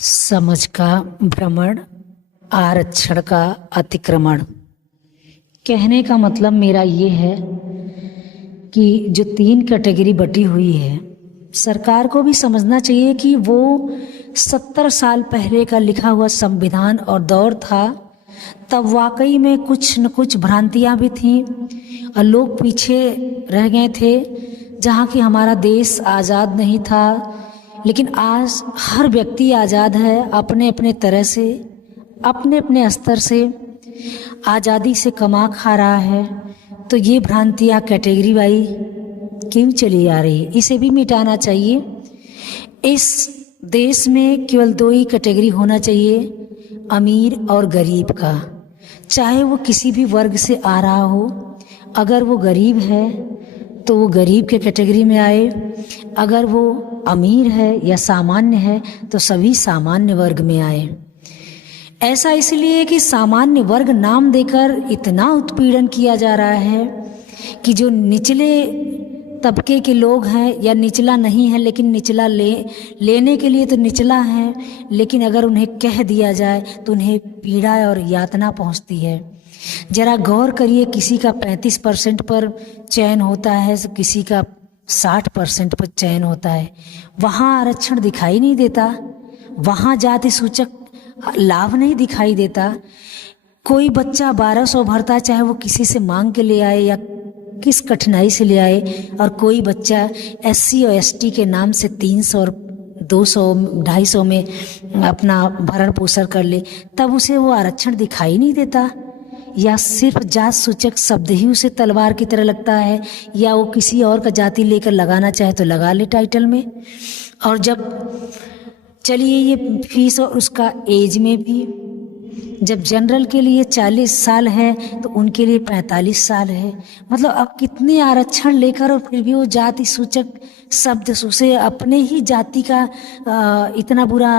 समझ का भ्रमण, आरक्षण का अतिक्रमण। कहने का मतलब मेरा ये है कि जो 3 कैटेगरी बटी हुई है, सरकार को भी समझना चाहिए कि वो 70 साल पहले का लिखा हुआ संविधान और दौर था, तब वाकई में कुछ न कुछ भ्रांतियां भी थीं और लोग पीछे रह गए थे, जहाँ कि हमारा देश आज़ाद नहीं था। लेकिन आज हर व्यक्ति आज़ाद है, अपने अपने तरह से, अपने अपने स्तर से आज़ादी से कमा खा रहा है। तो ये भ्रांतियाँ कैटेगरी वाई क्यों चली आ रही है, इसे भी मिटाना चाहिए। इस देश में केवल 2 ही कैटेगरी होना चाहिए, अमीर और गरीब का। चाहे वो किसी भी वर्ग से आ रहा हो, अगर वो गरीब है तो वो गरीब के कैटेगरी में आए, अगर वो अमीर है या सामान्य है तो सभी सामान्य वर्ग में आए। ऐसा इसलिए कि सामान्य वर्ग नाम देकर इतना उत्पीड़न किया जा रहा है कि जो निचले तबके के लोग हैं या निचला नहीं है लेकिन निचला लेने के लिए तो निचला है, लेकिन अगर उन्हें कह दिया जाए तो उन्हें पीड़ा और यातना पहुंचती है। जरा गौर करिए, किसी का 35% पर चयन होता है, किसी का 60% पर चयन होता है। वहाँ आरक्षण दिखाई नहीं देता, वहाँ जाति सूचक लाभ नहीं दिखाई देता। कोई बच्चा 1200 भरता, चाहे वो किसी से मांग के ले आए या किस कठिनाई से ले आए, और कोई बच्चा SC और ST के नाम से 300 और 200 250 में अपना भरण पोषण कर ले, तब उसे वो आरक्षण दिखाई नहीं देता। या सिर्फ जात सूचक शब्द ही उसे तलवार की तरह लगता है, या वो किसी और का जाति लेकर लगाना चाहे तो लगा ले टाइटल में। और जब चलिए ये फीस और उसका एज में भी, जब जनरल के लिए 40 साल है तो उनके लिए 45 साल है। मतलब अब कितने आरक्षण लेकर और फिर भी वो जाति सूचक शब्द उसे अपने ही जाति का इतना बुरा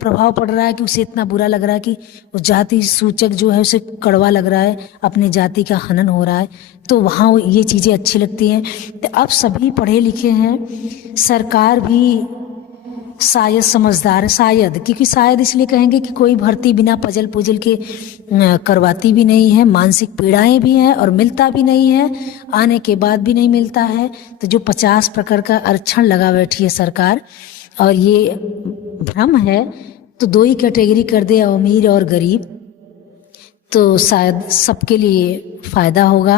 प्रभाव पड़ रहा है कि उसे इतना बुरा लग रहा है कि वो जाति सूचक जो है उसे कड़वा लग रहा है, अपने जाति का हनन हो रहा है। तो वहाँ ये चीज़ें अच्छी लगती हैं। तो अब सभी पढ़े लिखे हैं, सरकार भी शायद समझदार है, शायद, क्योंकि शायद इसलिए कहेंगे कि कोई भर्ती बिना पजल पुजल के करवाती भी नहीं है, मानसिक पीड़ाएं भी हैं और मिलता भी नहीं है, आने के बाद भी नहीं मिलता है। तो जो 50 प्रकार का आरक्षण लगा बैठी है सरकार, और ये भ्रम है, तो 2 ही कैटेगरी कर दे, अमीर और गरीब, तो शायद सबके लिए फ़ायदा होगा।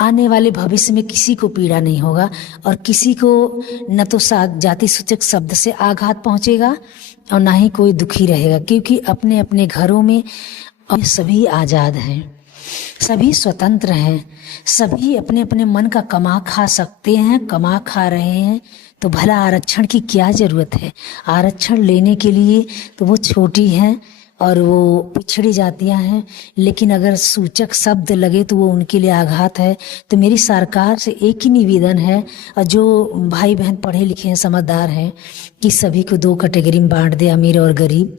आने वाले भविष्य में किसी को पीड़ा नहीं होगा और किसी को न तो जाति सूचक शब्द से आघात पहुंचेगा और ना ही कोई दुखी रहेगा, क्योंकि अपने अपने घरों में सभी आज़ाद हैं, सभी स्वतंत्र हैं, सभी अपने अपने मन का कमा खा सकते हैं, कमा खा रहे हैं। तो भला आरक्षण की क्या ज़रूरत है? आरक्षण लेने के लिए तो वो छोटी हैं और वो पिछड़ी जातियां हैं, लेकिन अगर सूचक शब्द लगे तो वो उनके लिए आघात है। तो मेरी सरकार से एक ही निवेदन है, और जो भाई बहन पढ़े लिखे हैं, समझदार हैं, कि सभी को 2 कैटेगरी में बांट दे, अमीर और गरीब।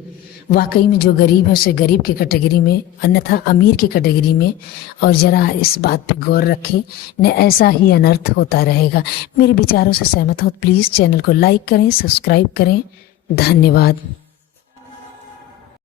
वाकई में जो गरीब है उसे गरीब के कैटेगरी में, अन्यथा अमीर के कैटेगरी में। और ज़रा इस बात पे गौर रखें, न ऐसा ही अनर्थ होता रहेगा। मेरे विचारों से सहमत हो प्लीज़ चैनल को लाइक करें, सब्सक्राइब करें। धन्यवाद।